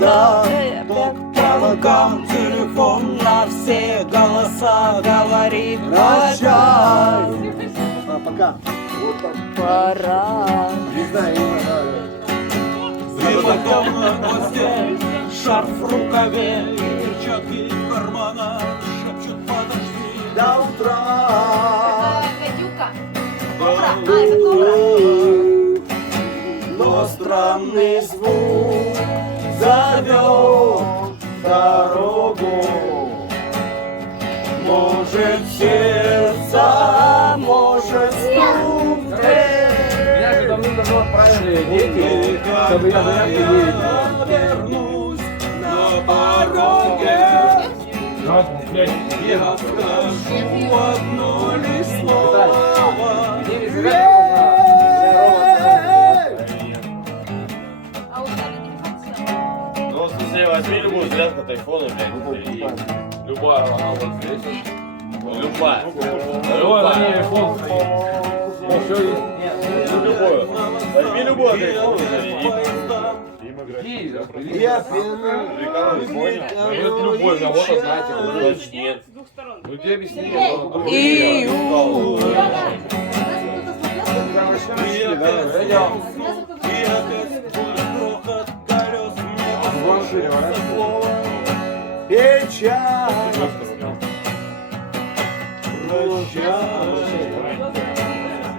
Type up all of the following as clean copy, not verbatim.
провода. По проводам телефон на все голоса говорит прощай. Пока. Пора. Не знаю, Зимоком на постель, шарф в рукаве, перчатки в карманах, шепчут подожди. до утра. Гадюка. Кобра. Это кобра. Но странный звук зовет дорогу. Может сердце, может стук. Меня же давно отправили дети, чтобы я заявки выявил. Вернусь на пороге. Я скажу одно лишь слово. А у тебя телефон сел? Ну, в смысле, возьми любую зарядку от айфона, блядь, и... Любая, она вот здесь. Любая. Любой, на ней iPhone стоит. Еще есть. Ну, любую. Возьми любую от айфона и... Я пьяный. Это любой, да, вот знаете. Значит, нет. Ну, тебе объяснили. И Печаль.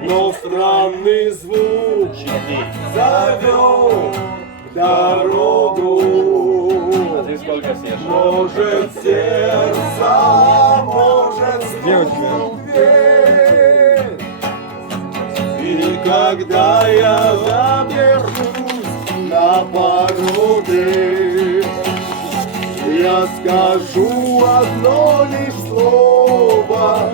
но странный звук зовет дорогу. А ты сколько съешь? Может сердце, может стукнул дверь. И когда я заберусь на пороге, я скажу одно лишь слово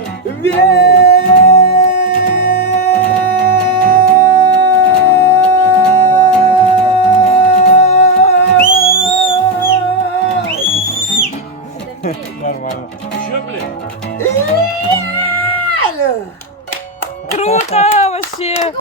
Нормально. Че, блядь? «Верь». Круто вообще!